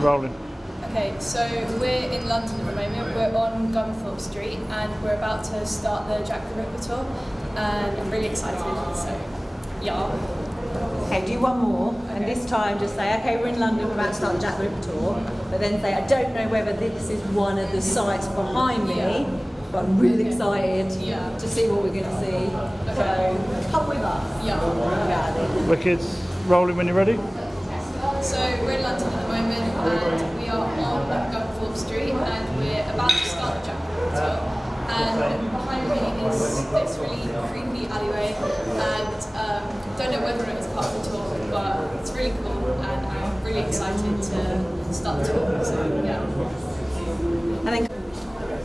Rolling. Okay, so we're in London at the moment. We're on Gunthorpe Street and we're about to start the Jack the Ripper tour, and I'm really excited. So, yeah. Okay, do one more, and this time just say, okay, we're in London, we're about to start the Jack the Ripper tour, but then say, I don't know whether this is one of the sites behind me, but I'm really excited to see what we're going to see. So, come with us. Yeah. Wicked. Rolling when you're ready. So we're in London at the moment and we are on Gunthorpe Street and we're about to start the Jack the Ripper tour. And behind me is this really creepy alleyway, and don't know whether it was part of the tour, but it's really cool and I'm really excited to start the tour. So yeah.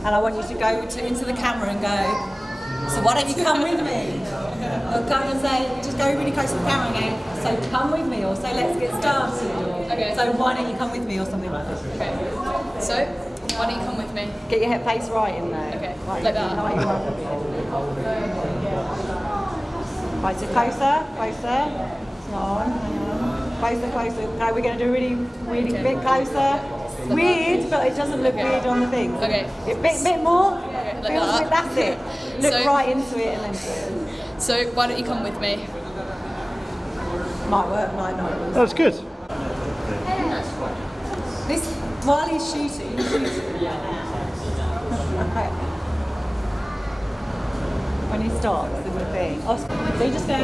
And I want you to go into the camera and go, so why don't you come with me? Or come and say, just go really close to the camera and go, so come with me, or say let's get started. Okay. So why don't you come with me, or something like that. Okay. So, why don't you come with me? Get your head face right in there. Okay, Right, like that. Right, so closer. Come on. Closer. Okay, we're going to do really bit closer. Weird, but it doesn't look weird on the thing. Okay. A bit more. Okay, like Feels that. That's it. Look So- right into it and then. So, why don't you come with me? Might work, might not. That's good. This, while he's shooting. When he stops in the thing. So you just go,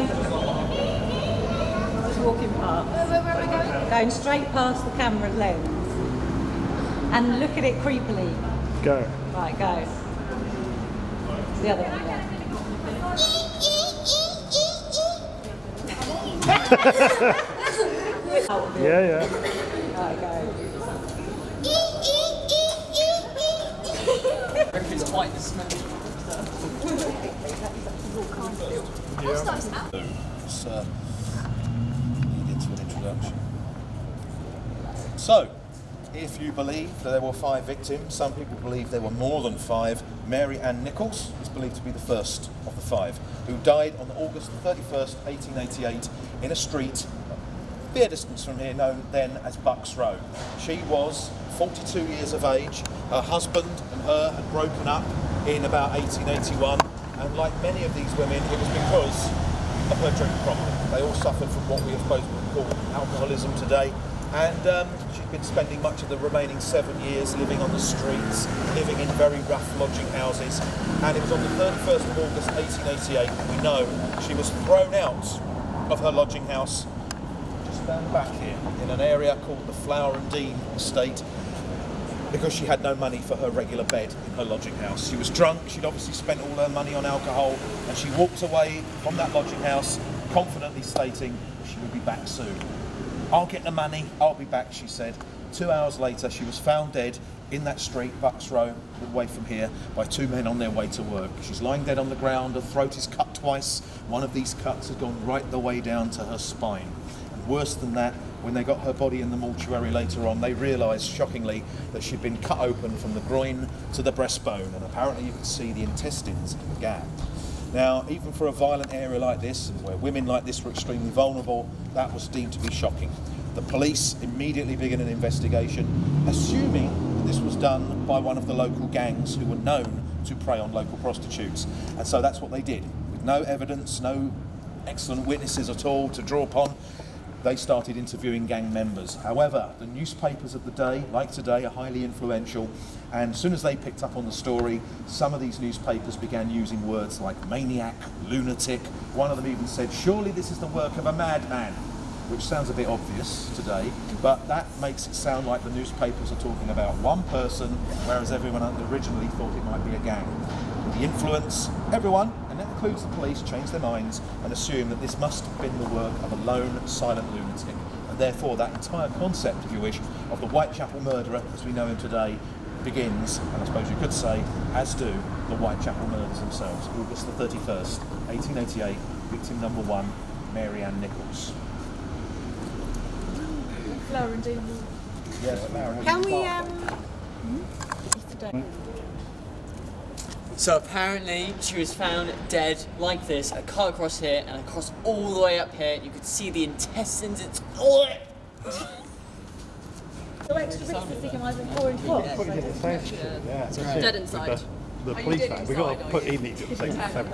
just walking past. Where am I going? Going straight past the camera lens. And look at it creepily. Go. Right, go. The other one, Yeah. Right, go. It's quite the smell. Lead into an introduction. So, if you believe that there were 5 victims, some people believe there were more than 5. Mary Ann Nichols is believed to be the first of the 5, who died on August 31st, 1888, in a street a fair distance from here, known then as Bucks Row. She was 42 years of age. Her husband and her had broken up in about 1881, and like many of these women, it was because of her drink problem. They all suffered from what we, I suppose, would call alcoholism today, and she'd been spending much of the remaining 7 years living on the streets, living in very rough lodging houses, and it was on the 31st of August 1888 we know she was thrown out of her lodging house just down the back here in an area called the Flower and Dean estate, because she had no money for her regular bed in her lodging house. She was drunk, she'd obviously spent all her money on alcohol, and she walked away from that lodging house confidently stating she would be back soon. I'll get the money, I'll be back, she said. 2 hours later, she was found dead in that street, Bucks Row, away from here, by 2 men on their way to work. She's lying dead on the ground, her throat is cut twice. One of these cuts has gone right the way down to her spine. And worse than that, when they got her body in the mortuary later on, they realised, shockingly, that she'd been cut open from the groin to the breastbone, and apparently you could see the intestines in the gap. Now, even for a violent area like this, and where women like this were extremely vulnerable, that was deemed to be shocking. The police immediately began an investigation, assuming that this was done by one of the local gangs who were known to prey on local prostitutes. And so that's what they did. With no evidence, no excellent witnesses at all to draw upon, they started interviewing gang members. However, the newspapers of the day, like today, are highly influential, and as soon as they picked up on the story, some of these newspapers began using words like maniac, lunatic. One of them even said, surely this is the work of a madman, which sounds a bit obvious today, but that makes it sound like the newspapers are talking about one person, whereas everyone originally thought it might be a gang. The influence, everyone, and that includes the police, changed their minds and assumed that this must have been the work of a lone, silent lunatic. And therefore, that entire concept, if you wish, of the Whitechapel murderer, as we know him today, begins, and I suppose you could say, as do the Whitechapel murders themselves. August the 31st, 1888, victim number 1, Mary Ann Nichols. Flower and Dean. Yes, Mary. Can we, So apparently she was found dead like this, a cut across here and across all the way up here. You could see the intestines, it's all So extra bits to stick in my 4 inch box. Put it in the same shit. Yeah. That's it. Dead inside. The police van. We've got to put in these at the same time.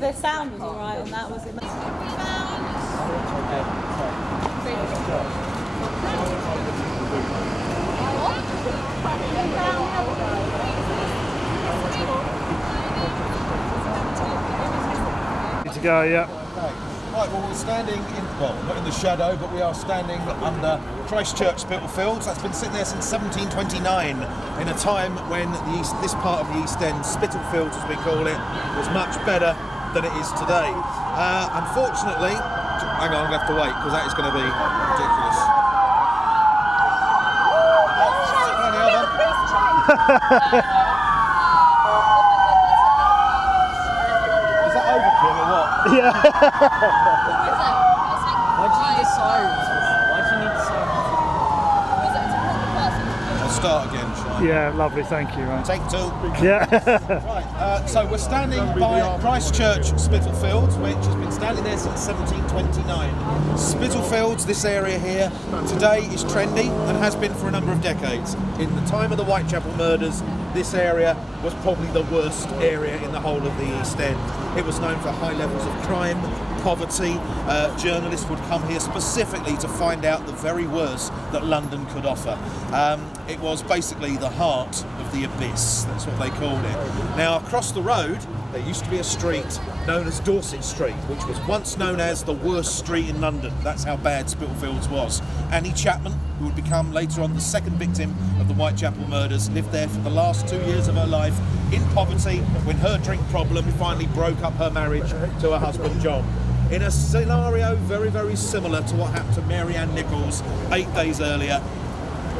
The sound was alright on that, was it? Need to go, yeah. Okay. Right, well, we're standing in, well, not in the shadow, but we are standing under Christchurch Spittlefields. That's been sitting there since 1729, in a time when this part of the East End, Spittlefields as we call it, was much better than it is today. Unfortunately, hang on, I'm going to have to wait, because that is going to be ridiculous. Is that overkill or what? Yeah. Why do you need sirens? Why do you need sirens? I'll start again, shall I? Yeah, lovely, thank you, man. Take 2. Yeah. Right, so we're standing by Christchurch Spittlefields, which has been standing there since 1729. Spittlefields, this area here, today is trendy and has been for a number of decades. In the time of the Whitechapel murders, this area was probably the worst area in the whole of the East End. It was known for high levels of crime, poverty. Journalists would come here specifically to find out the very worst that London could offer. It was basically the heart of the abyss, that's what they called it. Now, across the road, there used to be a street known as Dorset Street, which was once known as the worst street in London. That's how bad Spittlefields was. Annie Chapman, who would become later on the second victim of the Whitechapel murders, lived there for the last 2 years of her life in poverty when her drink problem finally broke up her marriage to her husband John. In a scenario very, very similar to what happened to Mary Ann Nichols 8 days earlier,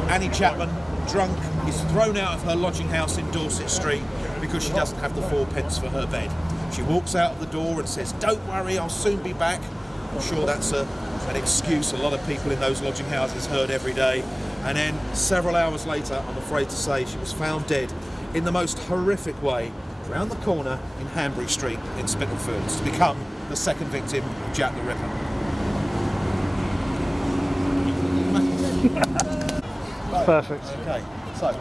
Annie Chapman, drunk, is thrown out of her lodging house in Dorset Street because she doesn't have the 4 pence for her bed. She walks out of the door and says, "Don't worry, I'll soon be back." I'm sure that's an excuse a lot of people in those lodging houses heard every day. And then several hours later, I'm afraid to say, she was found dead in the most horrific way round the corner in Hanbury Street in Spittlefields to become the second victim of Jack the Ripper. Perfect. Okay, so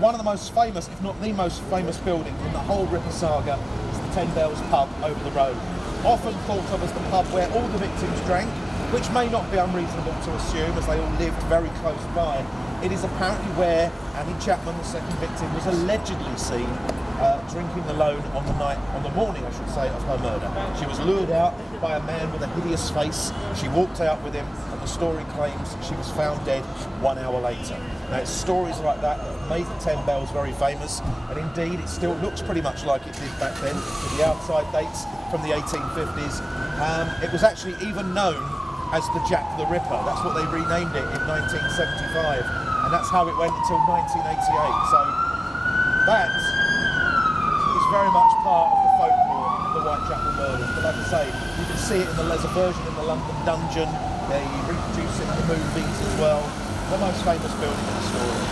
one of the most famous, if not the most famous building in the whole Ripper saga is the 10 Bells pub over the road. Often thought of as the pub where all the victims drank, which may not be unreasonable to assume as they all lived very close by. It is apparently where Annie Chapman, the second victim, was allegedly seen drinking alone on the morning, I should say, of her murder. She was lured out by a man with a hideous face. She walked out with him, and the story claims she was found dead 1 hour later. Now, it's stories like that that have made the 10 Bells very famous, and indeed it still looks pretty much like it did back then, with the outside dates from the 1850s. It was actually even known as the Jack the Ripper. That's what they renamed it in 1975, and that's how it went until 1988. So that is very much part of the folklore of the Whitechapel murders. But like I say, you can see it in there's a version in the London Dungeon. They reproduce it in the movies as well. The most famous building in the story.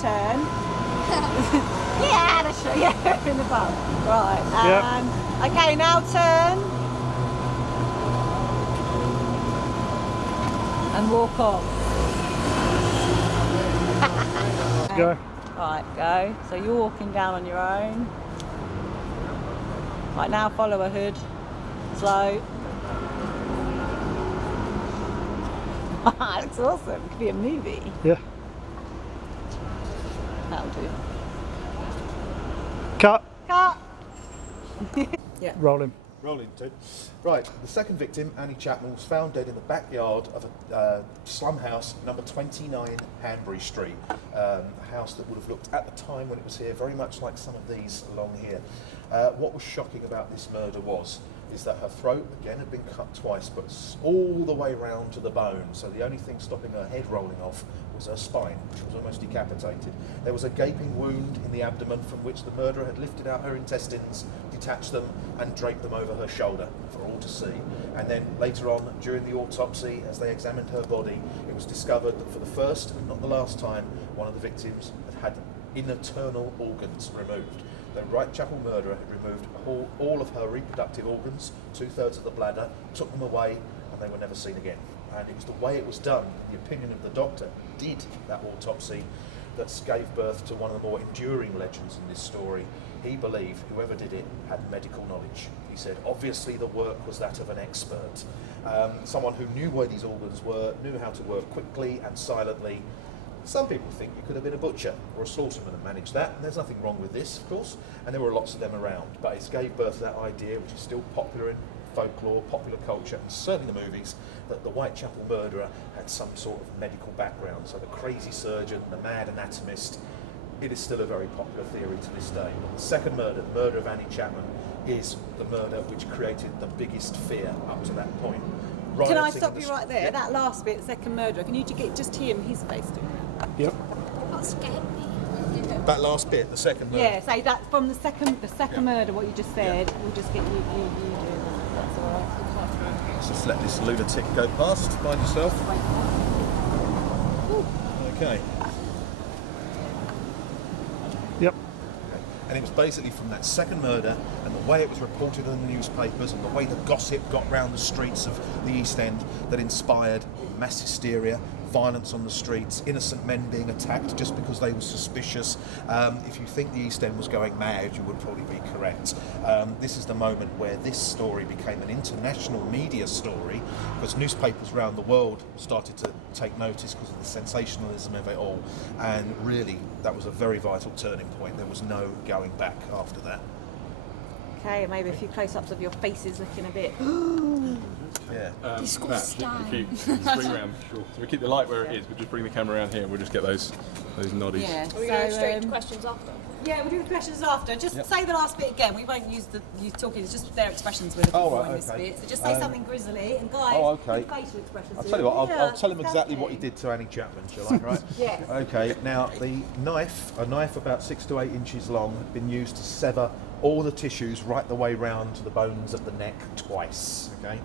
Turn. Yeah, that's sure. Yeah, in the pub. Right. And okay, now turn and walk on. Go. Right, go. So you're walking down on your own. Right, now follow a hood. Slow. That's awesome. It could be a movie. Yeah. That'll do. Cut. Cut. Yeah. Rolling. Rolling, dude. Right, the second victim, Annie Chapman, was found dead in the backyard of a slum house, number 29 Hanbury Street. A house that would have looked, at the time when it was here, very much like some of these along here. What was shocking about this murder is that her throat, again, had been cut twice, but all the way round to the bone. So the only thing stopping her head rolling off was her spine, which was almost decapitated. There was a gaping wound in the abdomen from which the murderer had lifted out her intestines, detached them, and draped them over her shoulder for all to see. And then later on, during the autopsy, as they examined her body, it was discovered that for the first and not the last time, one of the victims had internal organs removed. The Whitechapel murderer had removed all of her reproductive organs, 2/3 of the bladder, took them away, and they were never seen again. And it was the way it was done, the opinion of the doctor who did that autopsy, that gave birth to one of the more enduring legends in this story. He believed whoever did it had medical knowledge. He said, obviously the work was that of an expert. Someone who knew where these organs were, knew how to work quickly and silently. Some people think it could have been a butcher or a slaughterman and managed that, and there's nothing wrong with this, of course, and there were lots of them around. But it gave birth to that idea, which is still popular in folklore, popular culture, and certainly the movies, that the Whitechapel murderer had some sort of medical background. So the crazy surgeon, the mad anatomist, it is still a very popular theory to this day. But the second murder, the murder of Annie Chapman, is the murder which created the biggest fear up to that point. Can I stop you right there? Yeah. That last bit, second murderer, can you get just him, his face to me? Yep. That scared me. That last bit, the second murder. Yeah, say that from the second murder, what you just said, we'll just get you do it. That's all right. Let's just let this lunatic go past. Mind yourself. Okay. Yep. And it was basically from that second murder and the way it was reported in the newspapers and the way the gossip got round the streets of the East End that inspired mass hysteria, violence on the streets, innocent men being attacked just because they were suspicious. If you think the East End was going mad, you would probably be correct. This is the moment where this story became an international media story because newspapers around the world started to take notice because of the sensationalism of it all. And really, that was a very vital turning point. There was no going back after that. Okay, maybe a few close-ups of your faces looking a bit. Yeah. Matt, if you bring around, sure. So we keep the light where it is, but just bring the camera around here and we'll just get those noddies. Yeah. Are we going straight to questions after? Yeah, we'll do the questions after. Just say the last bit again. We won't use you talking. It's just their expressions we're looking for in this bit. So just say something grisly, and guys, put facial expressions. I'll tell you what, I'll tell him exactly exactly what he did to Annie Chapman, shall I, right? Yes. Okay, now the knife, a knife about 6 to 8 inches long, had been used to sever all the tissues right the way round to the bones of the neck twice, okay?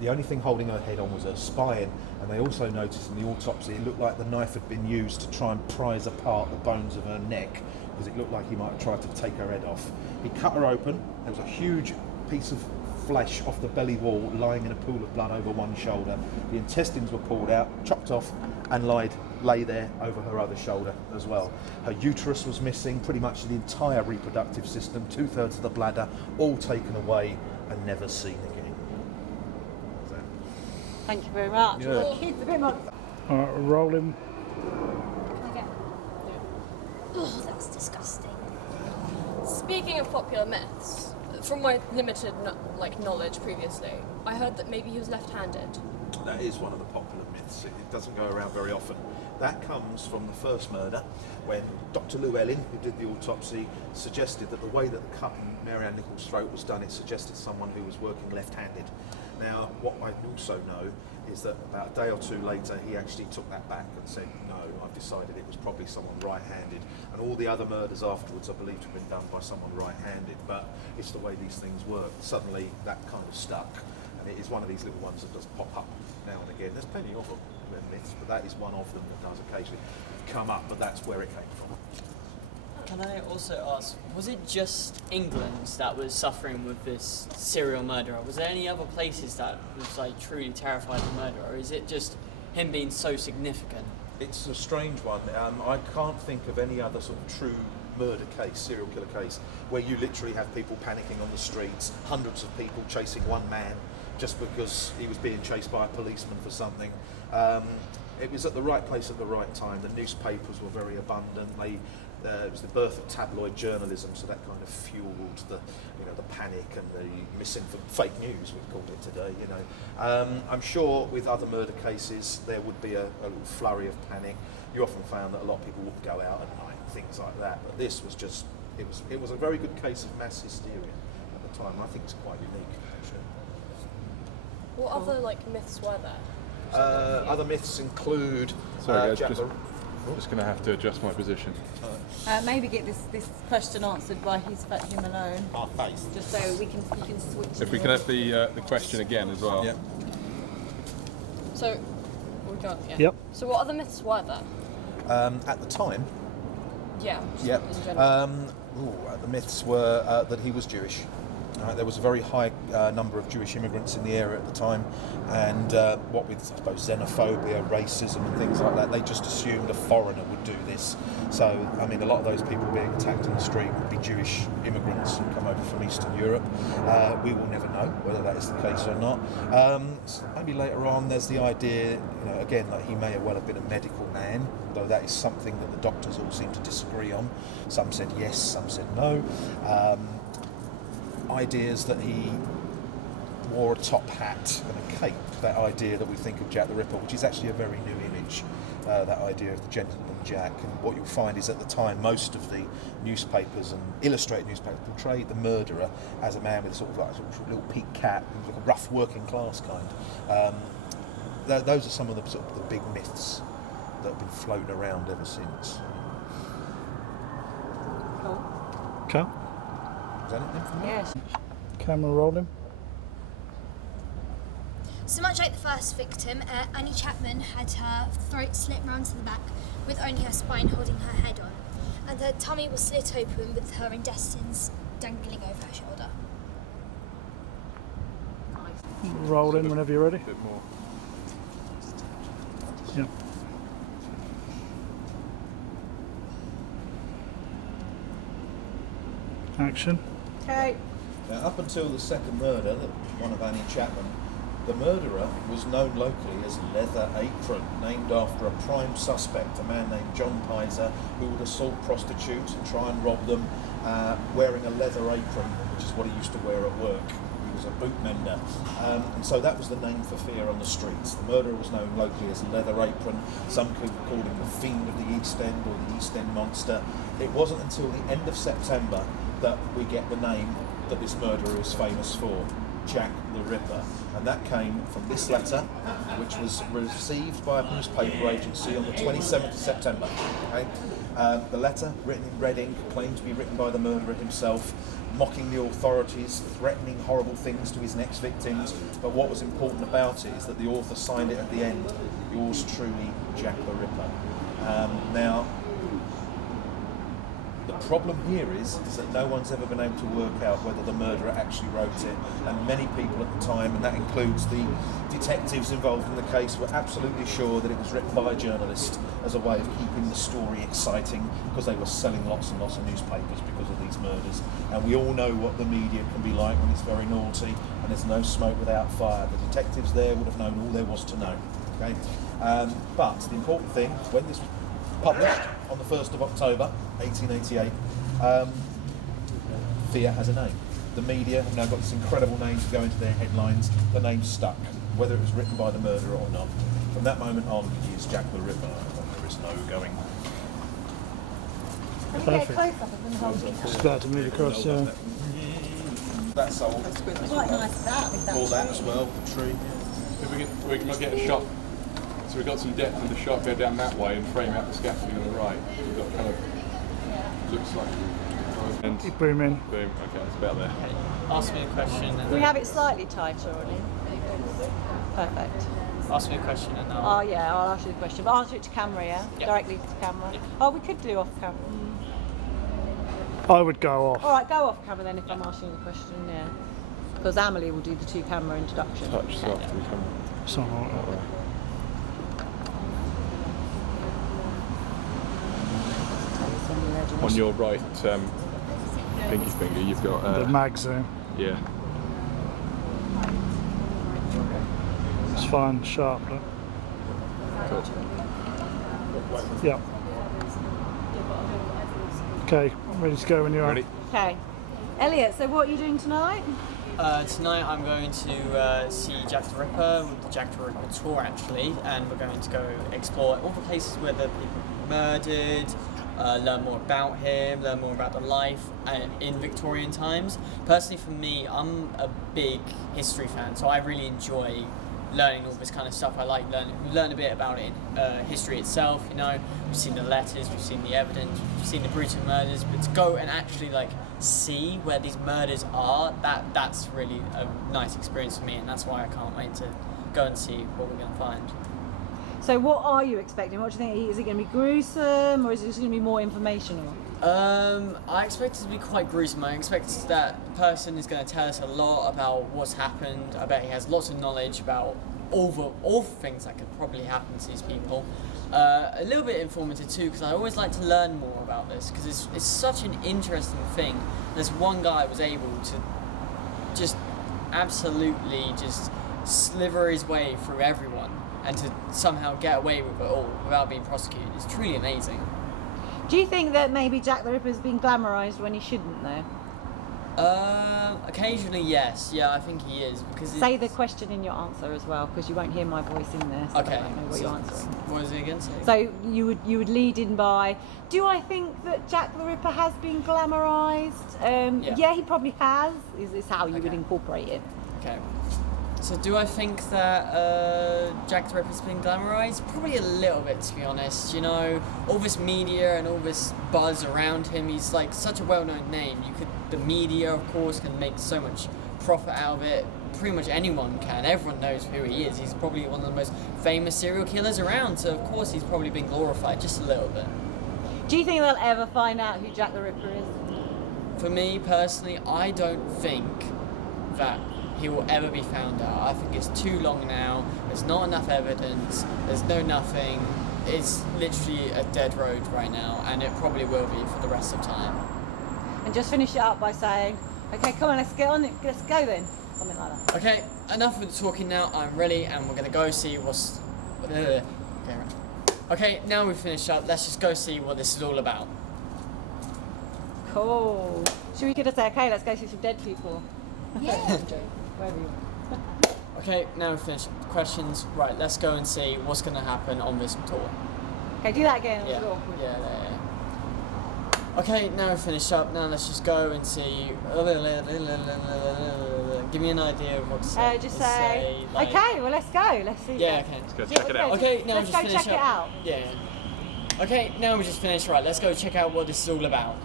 The only thing holding her head on was her spine, and they also noticed in the autopsy it looked like the knife had been used to try and prise apart the bones of her neck, because it looked like he might have tried to take her head off. He cut her open. There was a huge piece of flesh off the belly wall lying in a pool of blood over one shoulder. The intestines were pulled out, chopped off, and lay there over her other shoulder as well. Her uterus was missing, pretty much the entire reproductive system, 2/3 of the bladder, all taken away and never seen again. Thank you very much. Yeah. Well, kids, a bit more. All right, rolling. Oh, that's disgusting. Speaking of popular myths, from my limited knowledge previously, I heard that maybe he was left-handed. That is one of the popular myths. It doesn't go around very often. That comes from the first murder, when Dr. Llewellyn, who did the autopsy, suggested that the way that the cut in Mary Ann Nichols' throat was done, it suggested someone who was working left-handed. Now, what I also know is that about a day or two later, he actually took that back and said, no, I've decided it was probably someone right-handed. And all the other murders afterwards, I believe, to have been done by someone right-handed. But it's the way these things work. Suddenly, that kind of stuck. And it is one of these little ones that does pop up now and again. There's plenty of them, myths, but that is one of them that does occasionally come up, but that's where it came from. Can I also ask, was it just England that was suffering with this serial murderer? Was there any other places that was truly terrified of the murderer, or is it just him being so significant? It's a strange one. I can't think of any other sort of true murder case, serial killer case, where you literally have people panicking on the streets, hundreds of people chasing one man just because he was being chased by a policeman for something. It was at the right place at the right time. The newspapers were very abundant. It was the birth of tabloid journalism, so that kind of fueled the panic and the fake news, we'd call it today. I'm sure with other murder cases there would be a little flurry of panic. You often found that a lot of people wouldn't go out at night, things like that. But this was just, it was a very good case of mass hysteria at the time. I think it's quite unique, actually. What other myths were there? Other myths include Sorry guys, just going to have to adjust my position. Maybe get this question answered by him alone. Our face. Just so we can switch. If we can have the question again as well. Yeah. So, we got, yeah. Yep. So what other myths were there? At the time, Yeah. yeah. In general. The myths were that he was Jewish. There was a very high number of Jewish immigrants in the area at the time, and what with, I suppose, xenophobia, racism and things like that, they just assumed a foreigner would do this. So, I mean, a lot of those people being attacked in the street would be Jewish immigrants who come over from Eastern Europe. We will never know whether that is the case or not. Maybe later on there's the idea, again, that he may well have been a medical man, although that is something that the doctors all seem to disagree on. Some said yes, some said no. Ideas that he wore a top hat and a cape, that idea that we think of Jack the Ripper, which is actually a very new image, that idea of the gentleman Jack. And what you'll find is at the time most of the newspapers and illustrated newspapers portrayed the murderer as a man with a sort of little peak cap, like a rough working class kind. Those are some of the sort of the big myths that have been floating around ever since. Okay. Is that anything from you? Yes. Camera rolling. So much like the first victim, Annie Chapman had her throat slit round to the back with only her spine holding her head on, and her tummy was slit open with her intestines dangling over her shoulder. Rolling whenever you're ready. A bit more. Yep. Action. Okay. Now, up until the second murder, one of Annie Chapman, the murderer was known locally as Leather Apron, named after a prime suspect, a man named John Pizer, who would assault prostitutes and try and rob them wearing a leather apron, which is what he used to wear at work. He was a boot mender. And so that was the name for fear on the streets. The murderer was known locally as Leather Apron. Some could call him the Fiend of the East End or the East End Monster. It wasn't until the end of September that we get the name that this murderer is famous for, Jack the Ripper. And that came from this letter, which was received by a newspaper agency on the 27th of September. Okay? The letter, written in red ink, claimed to be written by the murderer himself, mocking the authorities, threatening horrible things to his next victims. But what was important about it is that the author signed it at the end, yours truly, Jack the Ripper. Now, the problem here is that no one's ever been able to work out whether the murderer actually wrote it, and many people at the time, and that includes the detectives involved in the case, were absolutely sure that it was written by a journalist as a way of keeping the story exciting, because they were selling lots and lots of newspapers because of these murders. And we all know what the media can be like when it's very naughty and there's no smoke without fire. The detectives there would have known all there was to know. Okay? But the important thing, when this was published on the 1st of October 1888, Fear has a name. The media have now got this incredible name to go into their headlines. The name stuck, whether it was written by the murderer or not. From that moment on, he is Jack the Ripper, and there is no going. Can you get a Perfect. close up of them holding it? Just about to move across. That's all. Quite nice that with that. All that as well, the tree. If we can get a shot. So we've got some depth in the shot, go down that way and frame out the scaffolding on the right. We've got kind of, looks like, and Keep boom in. boom, okay, it's about there. Ask me a question and We then have it slightly tighter on it. Perfect. ask me a question and Oh I'll yeah, I'll ask you the question. But answer it to camera, yeah? Yeah. Directly to camera. Yeah. Oh, we could do off camera. I would go off. All right, go off camera then if I'm asking the question, yeah. Because Amelie will do the 2 camera introduction. Touch after we come. Something like that. On your right pinky finger, you've got The mag zoom. yeah. It's fine, sharp. Look. Cool. Yep. Okay, ready to go when you're Ready? Okay. Elliot, so what are you doing tonight? tonight I'm going to see Jack the Ripper with the Jack the Ripper tour actually, and we're going to go explore all the places where the people were murdered, learn more about him, learn more about the life in Victorian times. Personally for me, I'm a big history fan, so I really enjoy learning all this kind of stuff. I like learning. We learn a bit about it, history itself. You know, we've seen the letters, we've seen the evidence, we've seen the brutal murders. But to go and actually like see where these murders are, that's really a nice experience for me, and that's why I can't wait to go and see what we're going to find. So what are you expecting? What do you think? Is it going to be gruesome, or is it just going to be more informational? I expect it to be quite gruesome. I expect that the person is going to tell us a lot about what's happened. I bet he has lots of knowledge about all the things that could probably happen to these people. A little bit informative too, because I always like to learn more about this, because it's such an interesting thing. This one guy was able to just absolutely just sliver his way through everyone and to somehow get away with it all without being prosecuted. It's truly amazing. Do you think that maybe Jack the Ripper's been glamorised when he shouldn't, though? Occasionally, yes. Yeah, I think he is, because Say the question in your answer as well, because you won't hear my voice in there, so okay. I don't know what you're answering. What is it again? So you would lead in by, do I think that Jack the Ripper has been glamorised? Yeah, he probably has. Is how you would incorporate it. Okay. So do I think that Jack the Ripper's been glamorised? Probably a little bit, to be honest. You know, all this media and all this buzz around him, he's like such a well-known name. The media, of course, can make so much profit out of it. Pretty much anyone can. Everyone knows who he is. He's probably one of the most famous serial killers around, so of course he's probably been glorified just a little bit. Do you think they'll ever find out who Jack the Ripper is? For me, personally, I don't think that he will ever be found out. I think it's too long now. There's not enough evidence. There's no nothing. It's literally a dead road right now, and it probably will be for the rest of time. And just finish it up by saying, okay, come on, let's get on it. Let's go then. Something like that. Okay, enough with the talking now. I'm ready, and we're gonna go see what's. Okay, right. Okay, now we've finished up. Let's just go see what this is all about. Cool. Should we could say, okay, let's go see some dead people? Yeah. Wherever you Okay, now we've finished the questions. Right, let's go and see what's gonna happen on this tour. Okay, do that again. Yeah, It's awkward. yeah. Okay, now we've finished up. Now let's just go and see. Give me an idea of what to say. Just say, like, okay, well, let's go. Let's see. Yeah, okay. Let's go check it out. Okay, now let's we go just finished check up. it out. Yeah. Okay, now we just finished. Right, let's go check out what this is all about.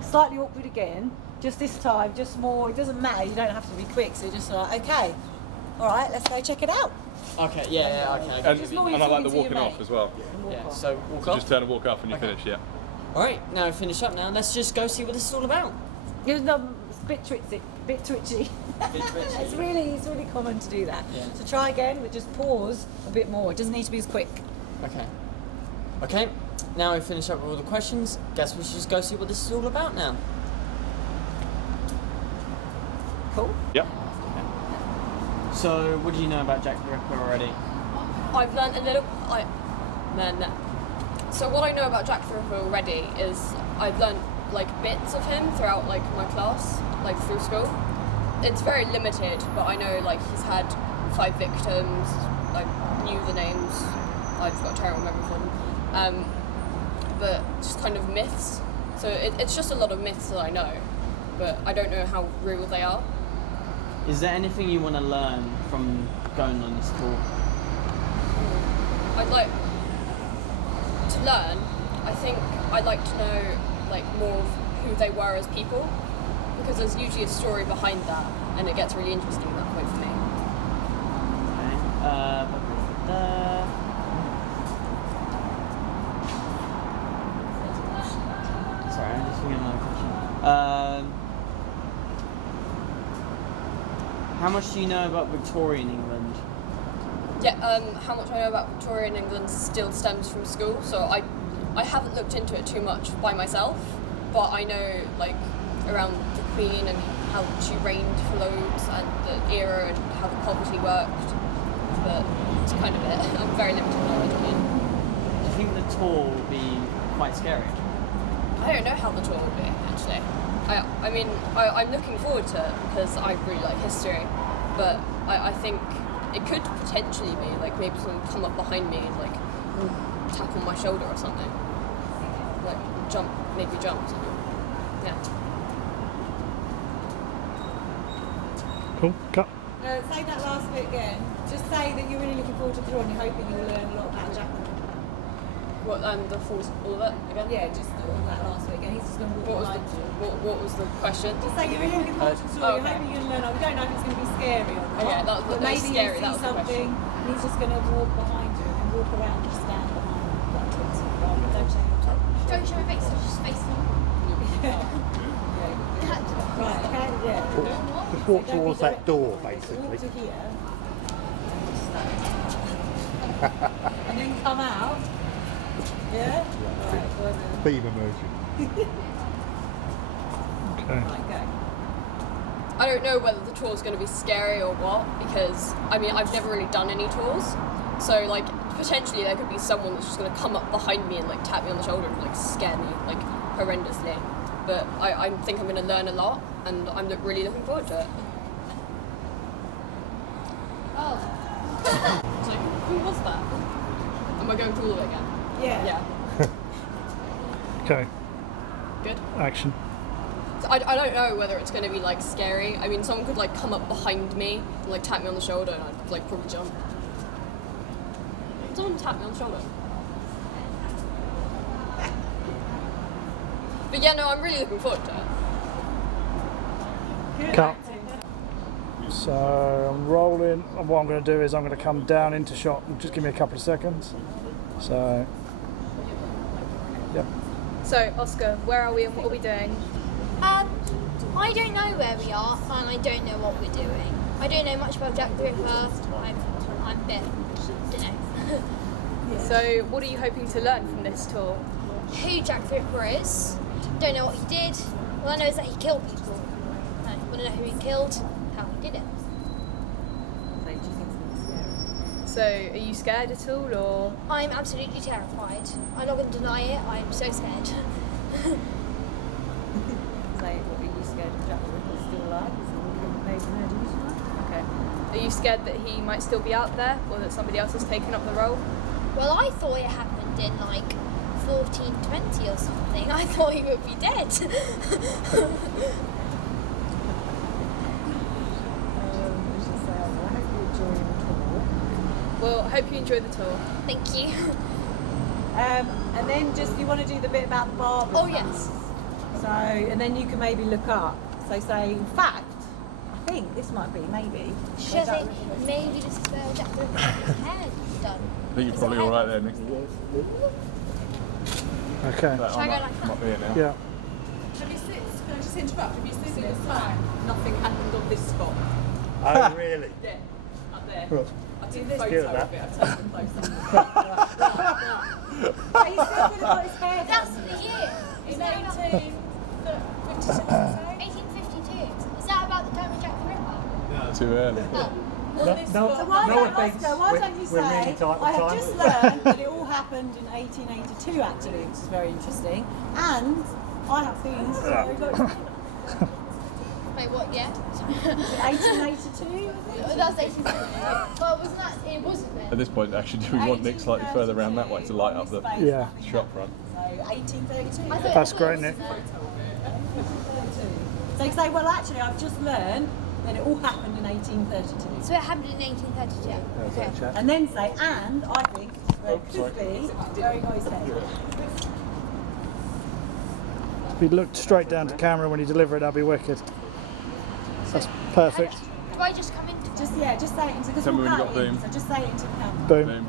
Slightly awkward again. Just this time, just more. It doesn't matter. You don't have to be quick. So just like, okay, all right, let's go check it out. Okay, yeah, okay. And, Just more and I like the talking to your walking off mate. as well. Yeah, so walk So off. just turn and walk off and you Okay. finish, yeah. Alright, now we've finished up now. Let's just go see what this is all about. It's a bit twitchy. Bit twitchy. It's really common to do that. Yeah. So try again, but just pause a bit more. It doesn't need to be as quick. Okay. Okay, now we've finished up with all the questions. Guess we should just go see what this is all about now. Cool. Yep. So, what do you know about Jack the Ripper already? I've learned a little. So what I know about Jack the Ripper already is I've learned like bits of him throughout like my class, like through school. It's very limited, but I know like he's had 5 victims. I knew the names. I've got a terrible memory for them. But just kind of myths. So it's just a lot of myths that I know, but I don't know how real they are. Is there anything you want to learn from going on this tour? I'd like to learn. I think I'd like to know like more of who they were as people, because there's usually a story behind that, and it gets really interesting at that point for me. Okay. Sorry, I'm just thinking of another question. How much do you know about Victorian England? Yeah, how much I know about Victorian England still stems from school, so I haven't looked into it too much by myself, but I know like around the Queen and how she reigned for loads and the era and how the poverty worked, but it's kind of it. I'm very limited knowledge on it. Do you think the tour will be quite scary? I don't know how the tour will be, actually. I mean, I'm looking forward to it because I really like history, but I think it could potentially be like maybe someone come up behind me and like tap on my shoulder or something, like make me jump or something. Yeah. Cool. Cut. Say that last bit again. Just say that you're really looking forward to the tour and you're hoping you'll learn a lot about Jack. What, the falls, all of it again? Yeah, just all that last week. And he's just going to walk behind you. What was the question? Just say you're really looking forward to the story. You're hoping you're going to learn. We don't know if it's going to be scary or not. Okay, that was but maybe scary. you That see was the something, and he's just going to walk behind you and walk around and stand behind you. Like, don't show your top. Don't show my face, just face them. Right, okay, yeah. Just walk towards that door, basically. Walk to here. And then come out. Yeah? Right, go on then. Beam emerging. Okay. Right, go. I don't know whether the tour's going to be scary or what, because, I mean, I've never really done any tours. So, like, potentially there could be someone that's just going to come up behind me and, like, tap me on the shoulder and, like, scare me, like, horrendously. But I think I'm going to learn a lot, and I'm really looking forward to it. Oh. It's like, who was that? Am I going through all of it again? Yeah. Yeah. Okay. Good. Action. So I don't know whether it's going to be, like, scary. I mean, someone could, like, come up behind me and, like, tap me on the shoulder, and I'd, like, probably jump. Someone tap me on the shoulder. But yeah, no, I'm really looking forward to it. Good Cut. acting. So I'm rolling, and what I'm going to do is I'm going to come down into shot. Just give me a couple of seconds. So, yep. So, Oscar, where are we and what are we doing? I don't know where we are, and I don't know what we're doing. I don't know much about Jack the Ripper. I'm a bit, don't know. So, what are you hoping to learn from this tour? Who Jack the Ripper is. Don't know what he did. All I know is that he killed people. I want to know who he killed, how he did it. So, do you think it's gonna be scary? So, are you scared at all, or? I'm absolutely terrified. I'm not going to deny it. I'm so scared. Say, what are you scared of Jack the Ripper still alive? Is he maybe murdered tonight? Okay. Are you scared that he might still be out there, or that somebody else has taken up the role? Well, I thought it happened in like 1420 or something. I thought he would be dead. Let's just say, I hope you enjoy the tour. Well, I hope you enjoy the tour. Thank you. And then just, you want to do the bit about the barber? Oh, yes. So, and then you can maybe look up. So say, in fact, I think this might be, maybe. Should I say, maybe this is where Jack the Ripper had his hair done? I think you're probably all right there, Nick. Okay. Should I go like that? Might be it now. Yeah. Have you seen, can I just interrupt? Have you seen this time? Nothing happened on this spot. Oh, really? Yeah, up there. Cool. I took this Scared photo of of it, I took them close up. But he's still going to got his hair That's done. the year. In Is that about 1856, 1852? Is that about the time of Jack the Ripper? Too early. Oh. So why don't you say, I have just learned that it all happened in 1882 actually, which is very interesting, and I have things very good. Wait, what? Yeah. 1882? That's 1852. Well, wasn't that? It wasn't then. At this point, actually, do we want Nick slightly further around that way to light up the Yeah. shop front? So 1832. I thought That's it great, was Nick. then. So you say, well, actually, I've just learned that it all happened in 1832. So it happened in 1832. Okay. And then say, and I think there could be very nice hair. If you look straight down to camera when you deliver it, that'd be wicked. That's perfect. Have I just come into Just say it into, because Tell me we'll when you cut got it in, boom. so just say it into the camera. Boom. Boom.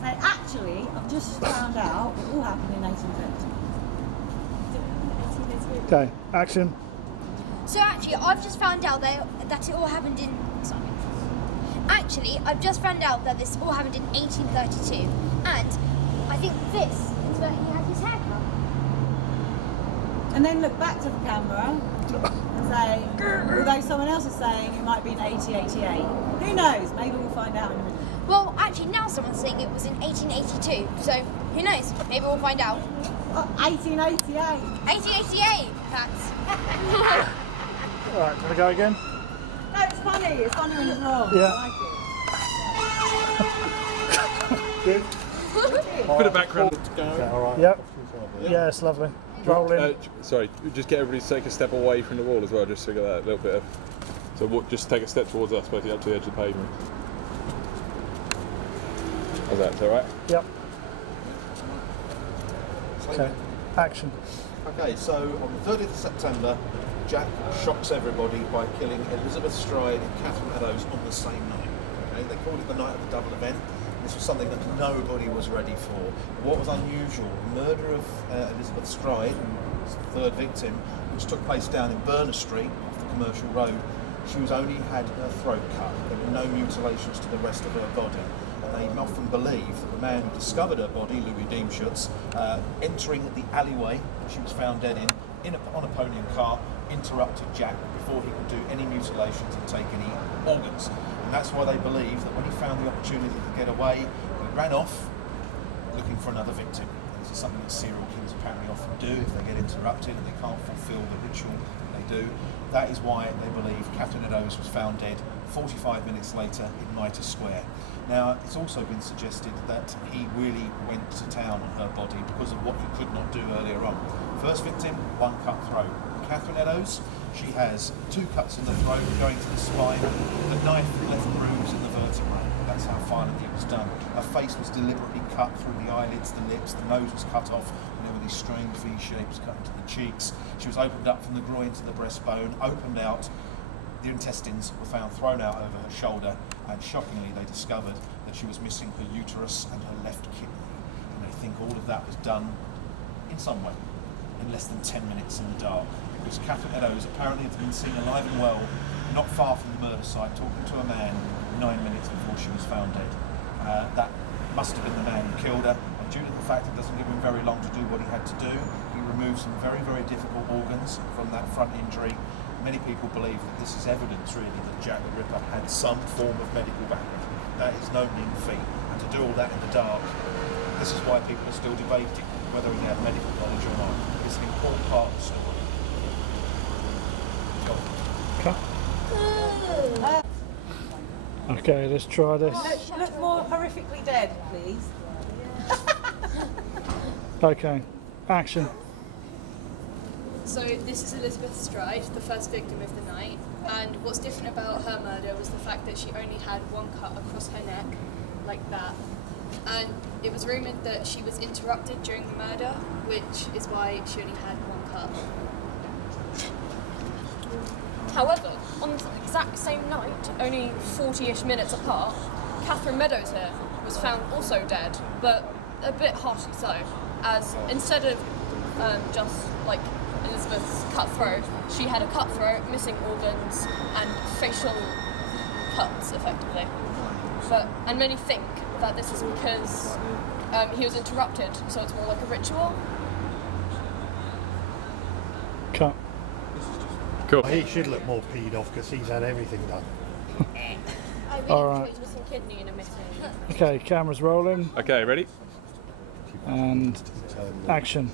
Say, actually, I've just found out it all happened in 1832. Okay. Action. So actually, I've just found out that it all happened in. Sorry. Actually, I've just found out that this all happened in 1832, and I think this is where he had his haircut. And then look back to the camera and say, although someone else is saying it might be in 1888. Who knows? Maybe we'll find out in a minute. Well, actually, now someone's saying it was in 1882. So who knows? Maybe we'll find out. 1888. 1888. Facts. Alright, can we go again? No, it's funny. It's funny when it's wrong. Yeah. I Good. Bit of background. Alright. Yep. Yeah, it's lovely. Rolling. Sorry, just get everybody to take a step away from the wall as well, just to get that little bit of. So just take a step towards us, basically up to the edge of the pavement. How's that? Is that right? Yep. Okay. Action. Okay, so on the 30th of September, Jack shocks everybody by killing Elizabeth Stride and Catherine Eddowes on the same night. Okay, they called it the night of the double event. This was something that nobody was ready for. What was unusual, the murder of Elizabeth Stride, the third victim, which took place down in Burner Street off the Commercial Road, she was only had her throat cut. There were no mutilations to the rest of her body. And they often believe that the man who discovered her body, Louis Deemschutz, entering the alleyway she was found dead on a pony and cart, interrupted Jack before he could do any mutilations and take any organs. And that's why they believe that when he found the opportunity to get away, he ran off looking for another victim. And this is something that serial killers apparently often do if they get interrupted and they can't fulfill the ritual that they do. That is why they believe Catherine Eddowes was found dead 45 minutes later in Mitre Square. Now, it's also been suggested that he really went to town on her body because of what he could not do earlier on. First victim, one cut throat. Catherine Eddowes, she has 2 cuts in the throat going to the spine. The knife left grooves in the vertebrae. That's how violently it was done. Her face was deliberately cut through the eyelids, the lips, the nose was cut off, and there were these strange V shapes cut into the cheeks. She was opened up from the groin to the breastbone, opened out. The intestines were found thrown out over her shoulder, and shockingly they discovered that she was missing her uterus and her left kidney. And they think all of that was done in some way, in less than 10 minutes in the dark, because Catherine Eddowes apparently had been seen alive and well, not far from the murder site, talking to a man 9 minutes before she was found dead. That must have been the man who killed her, and due to the fact it doesn't give him very long to do what he had to do, he removed some very, very difficult organs from that front injury. Many people believe that this is evidence really that Jack the Ripper had some form of medical background. That is no mean feat, and to do all that in the dark, this is why people are still debating whether he had medical knowledge or not. It's an important part of the story. Okay, let's try this. Look more horrifically dead, please. Okay, action. So this is Elizabeth Stride, the first victim of the night, and what's different about her murder was the fact that she only had one cut across her neck, like that. And it was rumoured that she was interrupted during the murder, which is why she only had one cut. However, on the exact same night, only 40-ish minutes apart, Catherine Meadows here was found also dead, but a bit harshly so, as instead of just like Elizabeth's cut throat, she had a cut throat, missing organs, and facial cuts, effectively. And many think that this is because he was interrupted, so it's more like a ritual. Cut. Cool. He should look more peed off because he's had everything done. I really All right. He's missing kidney and a missing. Okay, camera's rolling, Okay, ready? and action.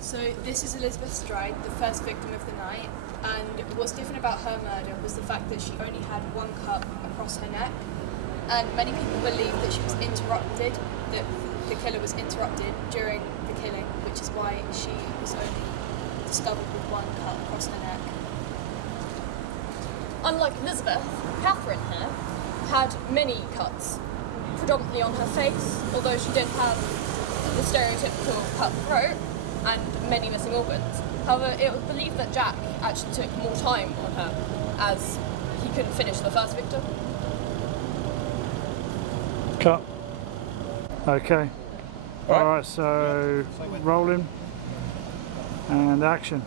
So this is Elizabeth Stride, the first victim of the night, and what's different about her murder was the fact that she only had one cut across her neck, and many people believe that she was interrupted, that the killer was interrupted during the killing, which is why she was only discovered with one cut across her neck. Unlike Elizabeth, Catherine here had many cuts, predominantly on her face, although she did have the stereotypical cut throat and many missing organs. However, it was believed that Jack actually took more time on her, as he couldn't finish the first victim. Cut. Okay. Alright, so rolling, and action.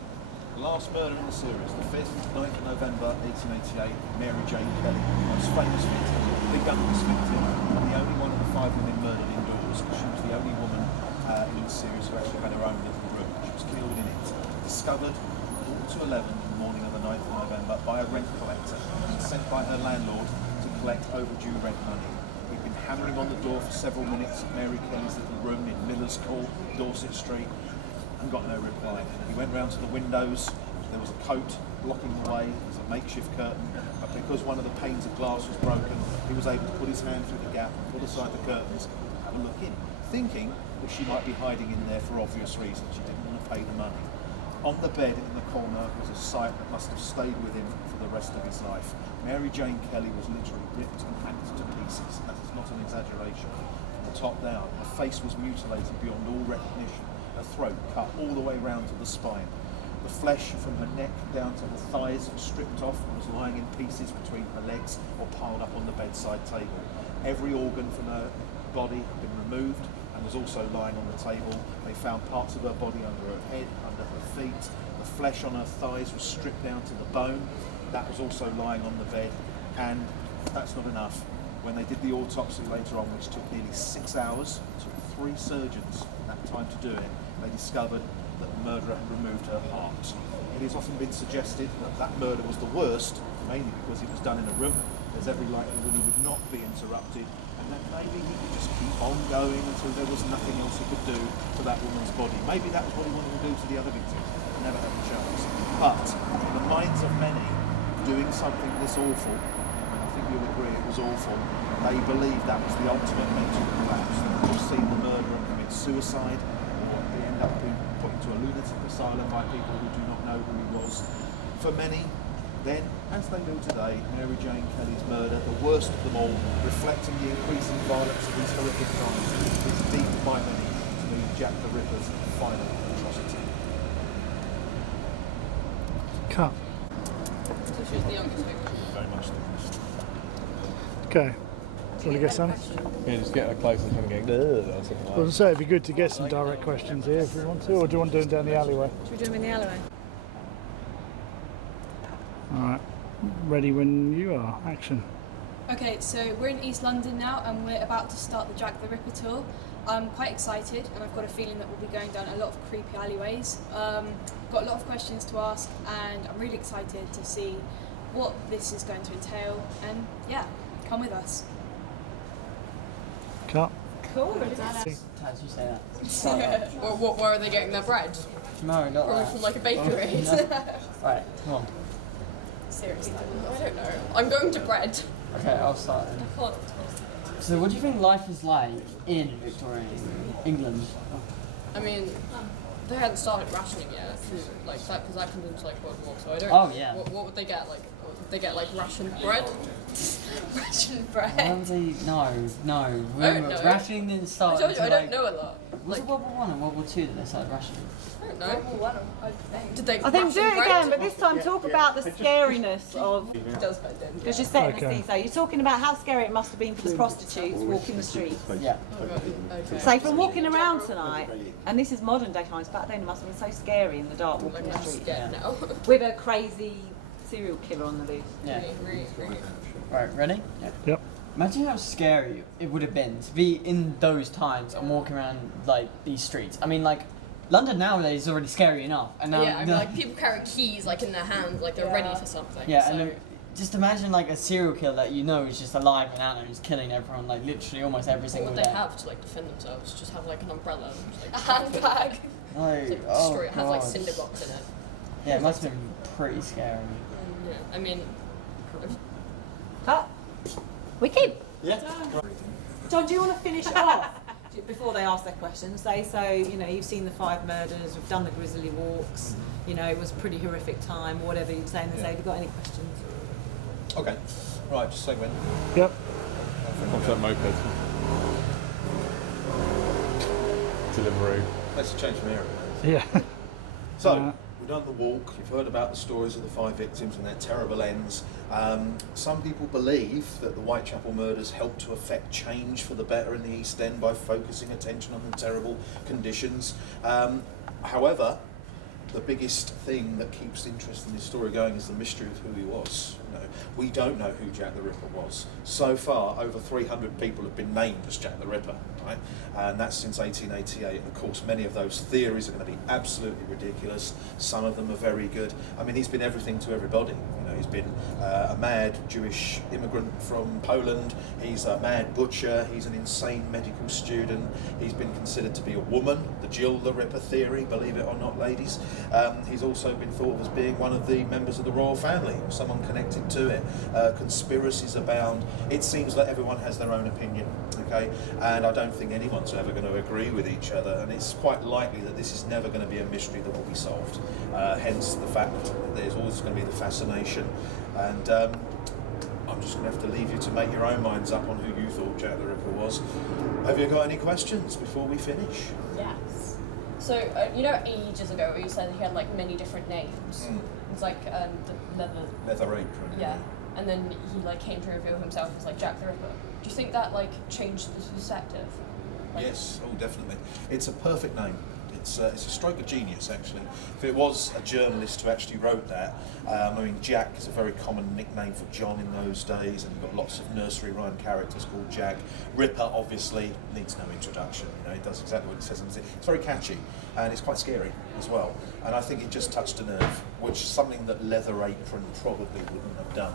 The last murder in the series, the 5th, 9th of November 1888, Mary Jane Kelly, the most famous victim, the youngest victim, and the only one of the 5 women murdered indoors, because she was the only woman in the series who actually had her own little room. She was killed in it. Discovered at 11 in the morning of the 9th of November by a rent collector, sent by her landlord to collect overdue rent money. We'd been hammering on the door for several minutes at Mary Kelly's little room in Miller's Court, Dorset Street, and got no reply. He went round to the windows, there was a coat blocking the way, there was a makeshift curtain, but because one of the panes of glass was broken, he was able to put his hand through the gap, pull aside the curtains, and have a look in, thinking that she might be hiding in there for obvious reasons. She didn't want to pay the money. On the bed in the corner was a sight that must have stayed with him for the rest of his life. Mary Jane Kelly was literally ripped and hacked to pieces. That is not an exaggeration. the top down. Her face was mutilated beyond all recognition. Her throat cut all the way round to the spine. The flesh from her neck down to her thighs was stripped off and was lying in pieces between her legs or piled up on the bedside table. Every organ from her body had been removed and was also lying on the table. They found parts of her body under her head, under her feet. The flesh on her thighs was stripped down to the bone. That was also lying on the bed. And that's not enough. When they did the autopsy later on, which took nearly 6 hours, it took 3 surgeons that time to do it, they discovered that the murderer had removed her heart. It has often been suggested that that murder was the worst, mainly because it was done in a room. There's every likelihood he would not be interrupted, and that maybe he could just keep on going until there was nothing else he could do to that woman's body. Maybe that was what he wanted to do to the other victims. Never had a chance. But in the minds of many, doing something this awful, and I think you'll agree it was awful, they believed that was the ultimate mental collapse. They could have seen the murderer commit suicide, or end up being put into a lunatic asylum by people who do not know who he was. For many, then, as they do today, Mary Jane Kelly's murder, the worst of them all, reflecting the increasing violence of these horrific crimes, is deemed by many to be Jack the Ripper's final atrocity. Cut. So she's the youngest victim. Very much the best. Okay. Want to get some? Yeah, just get her close and kind of going, or something like Well, so it'd be good to get some direct questions here if we want to, or do you want to do them down the alleyway? Should we do them in the alleyway? Alright. Ready when you are. Action. Okay, so we're in East London now and we're about to start the Jack the Ripper tour. I'm quite excited and I've got a feeling that we'll be going down a lot of creepy alleyways. Got a lot of questions to ask and I'm really excited to see what this is going to entail, and yeah, come with us. Cut. Cool. Taz, you say that. Where are they getting their bread? No, not Probably that. from like a bakery. Right, come on. Seriously, I don't know. I'm going to bread. Okay, I'll start then. I can't. So what do you think life is like in Victorian England? I mean, they hadn't started rationing yet, like that, because that comes into like World War. So I don't. Oh, yeah. What would they get? Like, would they get like rationed bread? Rationed bread. No. don't know. Rationing didn't I start told you I until, don't know a lot. Was it World War One or World War Two that they started rationing? I don't know. Did they? I think do ration it bread? again, but this time talk about the scariness of. It does bend in. Because you're setting Okay. the scene, so you're talking about how scary it must have been for the prostitutes walking the streets. Yeah. Oh, God. Okay. Say from walking around tonight, and this is modern day times, back then it must have been so scary in the dark Like, walking I'm the streets. scared now. With a crazy serial killer on the loose. Yeah. Really. Right, ready? Yeah. Yep. Imagine how scary it would have been to be in those times and walking around like these streets. I mean, like London nowadays is already scary enough, and now Yeah, I mean, like people carry keys like in their hands, like they're ready for something. yeah, so. and just imagine like a serial killer that you know is just alive and out there, who's killing everyone like literally almost every What single would day. they have to like defend themselves? Just have like an umbrella, and just, like, A handbag. Like, It's, like, oh destroy it. It has like God. cinder blocks in it. Yeah, it must have been pretty scary. Yeah, I mean, Cut. We keep. Yeah. John, do you want to finish it off? Before they ask their questions, say, so, you know, you've seen the 5 murders, we've done the grisly walks, you know, it was a pretty horrific time, or whatever you'd say, and they say, have you got any questions? Okay. Right, just say when. Yep. What's that moped? Delivery. Let's change from area. Yeah. So, we've done the walk, you've heard about the stories of the 5 victims and their terrible ends. Some people believe that the Whitechapel murders helped to affect change for the better in the East End by focusing attention on the terrible conditions. However, the biggest thing that keeps interest in this story going is the mystery of who he was. You know, we don't know who Jack the Ripper was. So far, over 300 people have been named as Jack the Ripper, right? And that's since 1888. And of course, many of those theories are going to be absolutely ridiculous. Some of them are very good. I mean, he's been everything to everybody. You know, he's been a mad Jewish immigrant from Poland. He's a mad butcher. He's an insane medical student. He's been considered to be a woman, the Jill the Ripper theory, believe it or not, ladies. He's also been thought of as being one of the members of the royal family, or someone connected to it. Conspiracies abound. It seems like everyone has their own opinion, okay? And I don't think anyone's ever going to agree with each other, and it's quite likely that this is never going to be a mystery that will be solved. Hence the fact that there's always going to be the fascination. And I I'm just going to have to leave you to make your own minds up on who you thought Jack the Ripper was. Have you got any questions before we finish? Yes. So, you know, ages ago where you said he had like many different names. It's like the Leather apron. Yeah. And then he like came to reveal himself as like Jack the Ripper. Do you think that like changed the perspective? Like, Yes, oh definitely. It's a perfect name. It's a stroke of genius, actually. If it was a journalist who actually wrote that, I mean, Jack is a very common nickname for John in those days, and you've got lots of nursery rhyme characters called Jack. Ripper, obviously, needs no introduction. You know, it does exactly what it says. It's very catchy, and it's quite scary as well. And I think it just touched a nerve, which is something that Leather Apron probably wouldn't have done.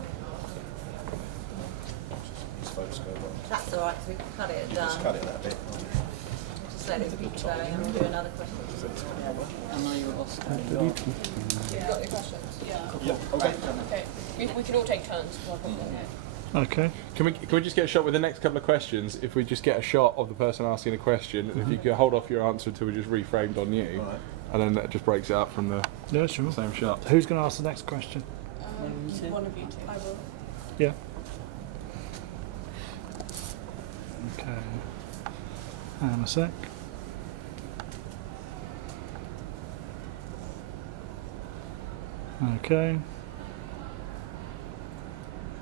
These folks go wrong. That's all right, so we can cut it down. Just cut it that bit. Just let it keep going and we'll do another question. I know you were Oscar. you got your questions? Yeah, okay. Okay. We can all take turns. Okay. Can we just get a shot with the next couple of questions? If we just get a shot of the person asking a question, and if you could hold off your answer until we just reframed on you, Right. and then that just breaks it up from the Yeah, sure. same shot. Who's going to ask the next question? One of you two. I will. Yeah. Okay. Hang on a sec. Okay.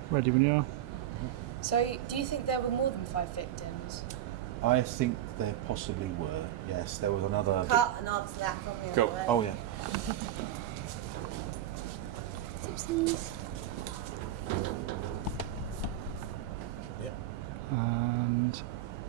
Ready when you are. So, do you think there were more than 5 victims? I think there possibly were, yes. There was another... Cut and answer that from the Cool. other way. Oh, yeah. Yeah. And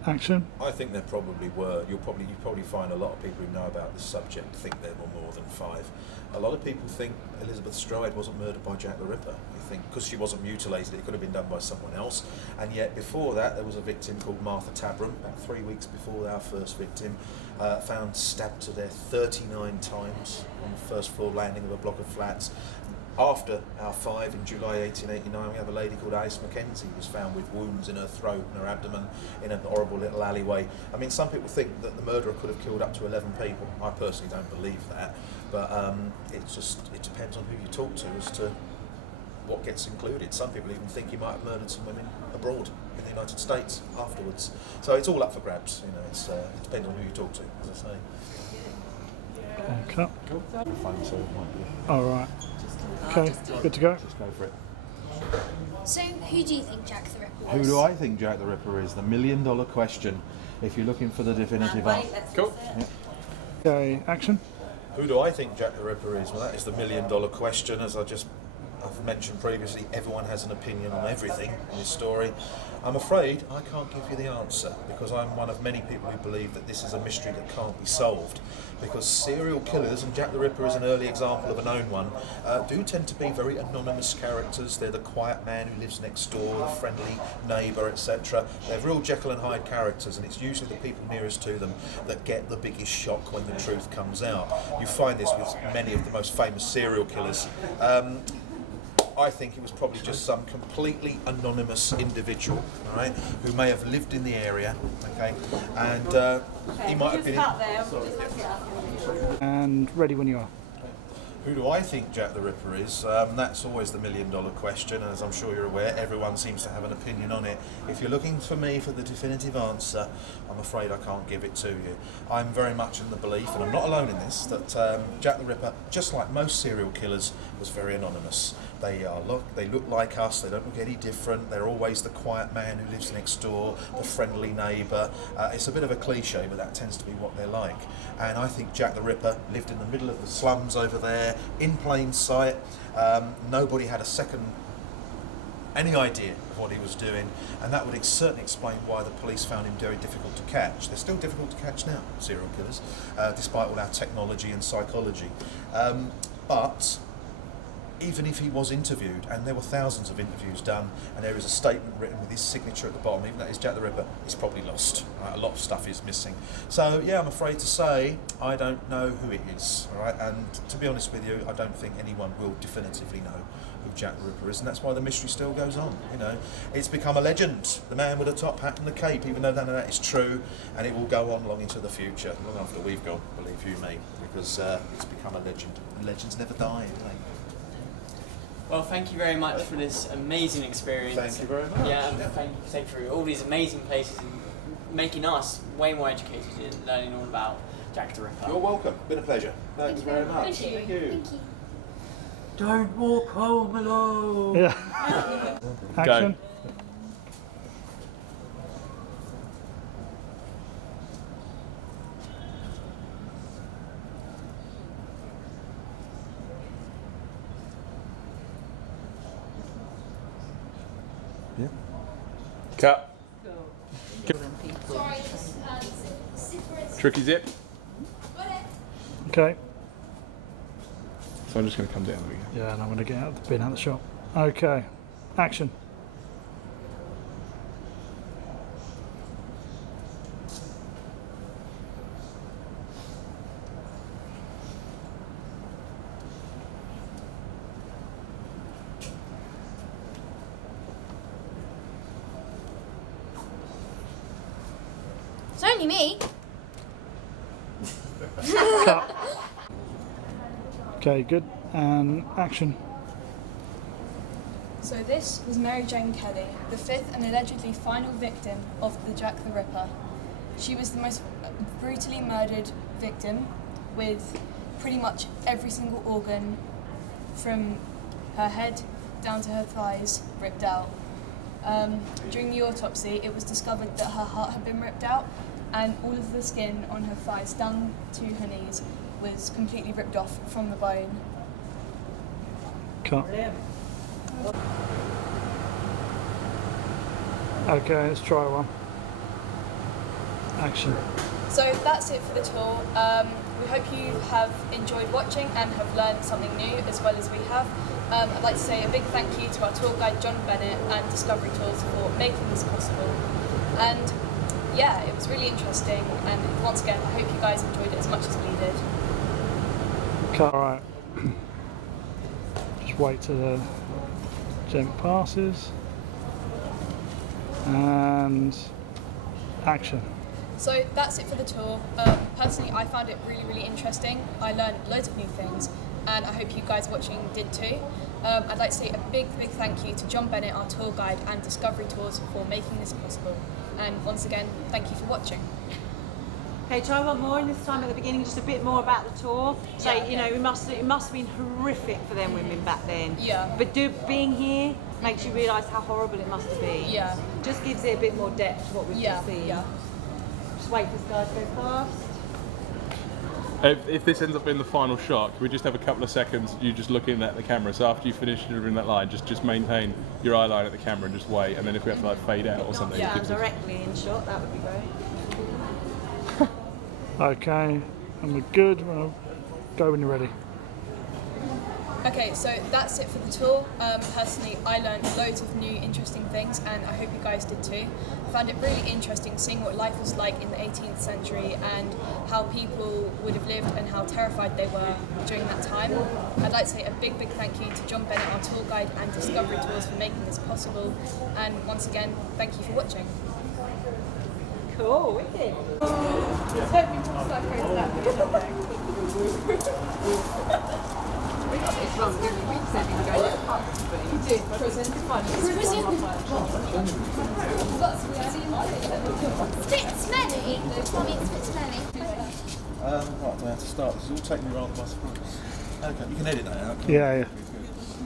action. I think there probably were. You probably find a lot of people who know about this subject think there were more than 5. A lot of people think Elizabeth Stride wasn't murdered by Jack the Ripper. You think because she wasn't mutilated, it could have been done by someone else. And yet before that, there was a victim called Martha Tabrum, about 3 weeks before our first victim, found stabbed to death 39 times on the first floor landing of a block of flats. After our 5 in July 1889, we have a lady called Alice Mackenzie who was found with wounds in her throat and her abdomen in a horrible little alleyway. I mean, some people think that the murderer could have killed up to 11 people. I personally don't believe that, but it depends on who you talk to as to what gets included. Some people even think he might have murdered some women abroad in the United States afterwards. So it's all up for grabs. You know, it depends on who you talk to, as I say. Okay. Cool. Fun, so it might be. All right. Okay. Good to go. Just go for it. So, who do you think Jack the Ripper was? Who do I think Jack the Ripper is? The $1 million question. If you're looking for the definitive Wait, answer. let's Cool. fix it. Okay. Action. Who do I think Jack the Ripper is? Well, that is the $1 million question. As I've mentioned previously, everyone has an opinion on everything in this story. I'm afraid I can't give you the answer because I'm one of many people who believe that this is a mystery that can't be solved. Because serial killers, and Jack the Ripper is an early example of a known one, do tend to be very anonymous characters. They're the quiet man who lives next door, the friendly neighbour, etc. They're real Jekyll and Hyde characters, and it's usually the people nearest to them that get the biggest shock when the truth comes out. You find this with many of the most famous serial killers. I think it was probably just some completely anonymous individual, all right, who may have lived in the area, okay, and he might have been. And ready when you are. Who do I think Jack the Ripper is? That's always the $1 million question, and as I'm sure you're aware, everyone seems to have an opinion on it. If you're looking for me for the definitive answer, I'm afraid I can't give it to you. I'm very much in the belief, and I'm not alone in this, that Jack the Ripper, just like most serial killers, was very anonymous. They look like us, they don't look any different, they're always the quiet man who lives next door, the friendly neighbour. It's a bit of a cliche, but that tends to be what they're like. And I think Jack the Ripper lived in the middle of the slums over there, in plain sight. Nobody had any idea of what he was doing, and that would certainly explain why the police found him very difficult to catch. They're still difficult to catch now, serial killers, despite all our technology and psychology. But even if he was interviewed, and there were thousands of interviews done, and there is a statement written with his signature at the bottom, even that is Jack the Ripper, he's probably lost. Right? A lot of stuff is missing. So yeah, I'm afraid to say I don't know who it is. All right, and to be honest with you, I don't think anyone will definitively know who Jack the Ripper is, and that's why the mystery still goes on. You know, it's become a legend. The man with the top hat and the cape, even though none of that is true, and it will go on long into the future, long after we've gone. Believe you me, because it's become a legend. Legends never die, do they? Well, thank you very much for this amazing experience. Thank you very much. Yeah, and thank you for taking through all these amazing places and making us way more educated in learning all about Jack the Ripper. You're welcome. Been a pleasure. Thank you very much. Thank you. Thank you. Thank you. Don't walk home alone. Yeah. Action. Cut. Sorry, Tricky zip. Okay. So I'm just going to come down again. Yeah, and I'm going to get out of the bin out of the shop. Okay. Action. It's only me. Cut. Okay, good. And action. So this was Mary Jane Kelly, the fifth and allegedly final victim of the Jack the Ripper. She was the most brutally murdered victim, with pretty much every single organ from her head down to her thighs ripped out. During the autopsy, it was discovered that her heart had been ripped out, and all of the skin on her thighs down to her knees was completely ripped off from the bone. Cut. Okay, let's try one. Action. So that's it for the tour. We hope you have enjoyed watching and have learned something new as well as we have. I'd like to say a big thank you to our tour guide John Bennett and Discovery Tours for making this possible. And yeah, it was really interesting, and once again I hope you guys enjoyed it as much as we did. Cut. Alright. Just wait till the gent passes. And action. So that's it for the tour. Personally, I found it really, really interesting. I learned loads of new things, and I hope you guys watching did too. I'd like to say a big, big thank you to John Bennett, our tour guide, and Discovery Tours for making this possible. And once again, thank you for watching. Okay, try one more, and this time at the beginning, just a bit more about the tour. So, Yeah, you know, it must have been horrific for them women back then. Yeah. But being here makes you realise how horrible it must have been. Yeah. Just gives it a bit more depth to what we've Yeah, just seen. yeah. Just wait for this guy to go past. If this ends up being the final shot, can we just have a couple of seconds, you just looking at the camera, so after you finish delivering that line, just maintain your eye line at the camera and just wait, and then if we have to like fade out or something. Yeah, it gives us- Directly in shot, that would be great. Okay, and we're good. Well, go when you're ready. Okay, so that's it for the tour. Personally, I learned loads of new interesting things, and I hope you guys did too. I found it really interesting seeing what life was like in the 18th century and how people would have lived and how terrified they were during that time. I'd like to say a big, big thank you to John Bennett, our tour guide, and Discovery Tours for making this possible. And once again, thank you for watching. Cool, wicked. Bit smelly. Mommy, it's a bit smelly. Right, do I have to start? This will take me rather by surprise. Okay, you can edit that out. can't Yeah, you? yeah.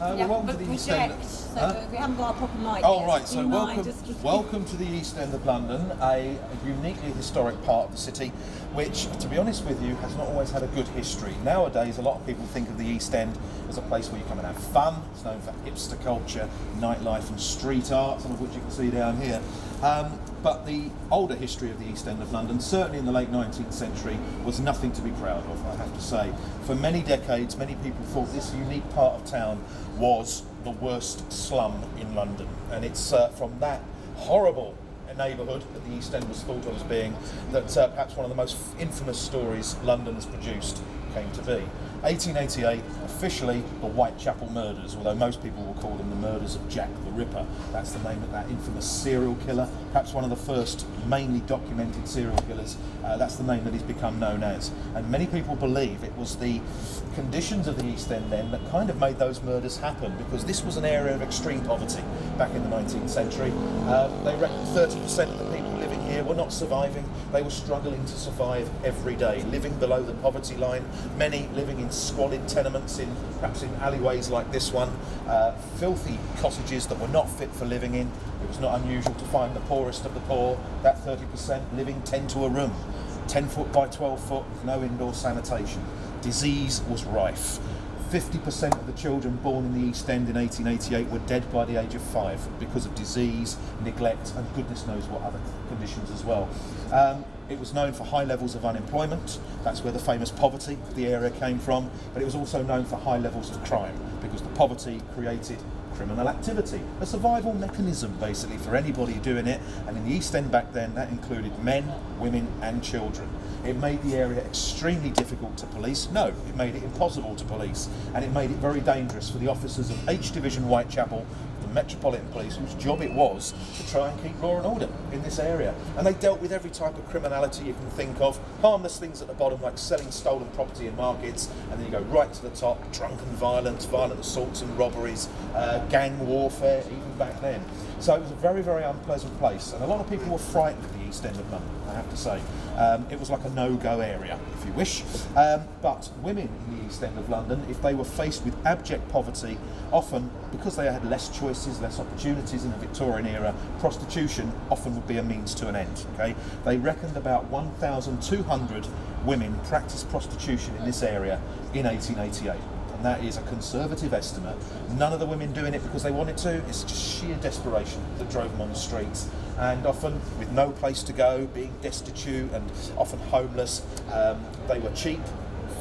Well, welcome to the East End. Huh? We haven't got a proper mic Oh yet, right, so so do you mind welcome, just- welcome to the East End of London, a uniquely historic part of the city, which, to be honest with you, has not always had a good history. Nowadays, a lot of people think of the East End as a place where you come and have fun. It's known for hipster culture, nightlife and street art, some of which you can see down here. But the older history of the East End of London, certainly in the late 19th century, was nothing to be proud of, I have to say. For many decades, many people thought this unique part of town was the worst slum in London. And it's from that horrible neighbourhood that the East End was thought of as being that perhaps one of the most infamous stories London has produced came to be. 1888, officially the Whitechapel murders, although most people will call them the murders of Jack the Ripper. That's the name of that infamous serial killer, perhaps one of the first mainly documented serial killers. That's the name that he's become known as. And many people believe it was the conditions of the East End then that kind of made those murders happen, because this was an area of extreme poverty back in the 19th century. They reckon 30% of the people living here were not surviving. They were struggling to survive every day, living below the poverty line, many living in squalid tenements, perhaps in alleyways like this one, filthy cottages that were not fit for living in. It was not unusual to find the poorest of the poor, that 30%, living 10 to a room, 10 foot by 12 foot, with no indoor sanitation. Disease was rife. 50% of the children born in the East End in 1888 were dead by the age of 5 because of disease, neglect, and goodness knows what other conditions as well. It was known for high levels of unemployment. That's where the famous poverty of the area came from. But it was also known for high levels of crime, because the poverty created criminal activity, a survival mechanism basically for anybody doing it. And in the East End back then, that included men, women and children. It made the area extremely difficult to police. No, it made it impossible to police, and it made it very dangerous for the officers of H Division Whitechapel, the Metropolitan Police, whose job it was to try and keep law and order in this area. And they dealt with every type of criminality you can think of, harmless things at the bottom like selling stolen property in markets, and then you go right to the top, drunken violence, violent assaults and robberies, gang warfare, even back then. So it was a very, very unpleasant place, and a lot of people were frightened of the East End of London, I have to say. It was like a no-go area, if you wish. But women in the East End of London, if they were faced with abject poverty, often, because they had less choices, less opportunities in the Victorian era, prostitution often would be a means to an end. Okay? They reckoned about 1,200 women practiced prostitution in this area in 1888. And that is a conservative estimate. None of the women doing it because they wanted to. It's just sheer desperation that drove them on the streets, and often with no place to go, being destitute and often homeless. They were cheap,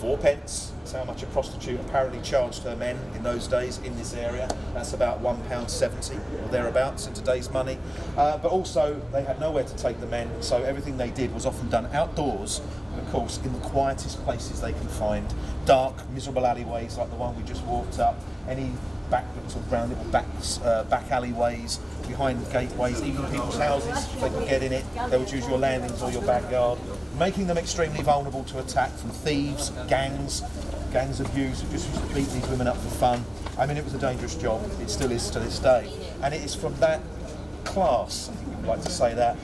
4p. That's how much a prostitute apparently charged her men in those days in this area. That's about £1.70 or thereabouts in today's money. But also they had nowhere to take the men, so everything they did was often done outdoors, of course, in the quietest places they can find. Dark, miserable alleyways like the one we just walked up, any back sort of round little back alleyways, behind gateways, even people's houses, if they could get in it, they would use your landings or your backyard, making them extremely vulnerable to attack from thieves, gangs of youths who just used to beat these women up for fun. I mean, it was a dangerous job. It still is to this day. And it is from that class, I think we would like to say that,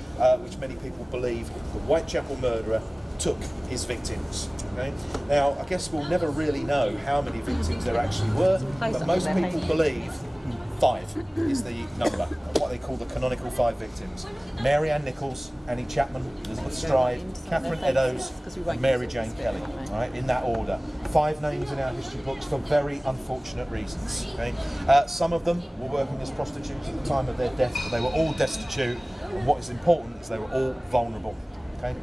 which many people believe the Whitechapel murderer took his victims. Okay? Now, I guess we'll never really know how many victims there actually were, but most people believe 5 is the number, what they call the canonical 5 victims. Mary Ann Nichols, Annie Chapman, Elizabeth Stride, Catherine Eddowes, and Mary Jane Kelly, right, in that order. 5 names in our history books for very unfortunate reasons. Okay? Some of them were working as prostitutes at the time of their death, but they were all destitute, and what is important is they were all vulnerable. Okay?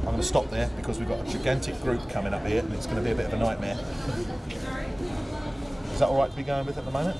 I'm going to stop there because we've got a gigantic group coming up here and it's going to be a bit of a nightmare. Is that all right to be going with at the moment?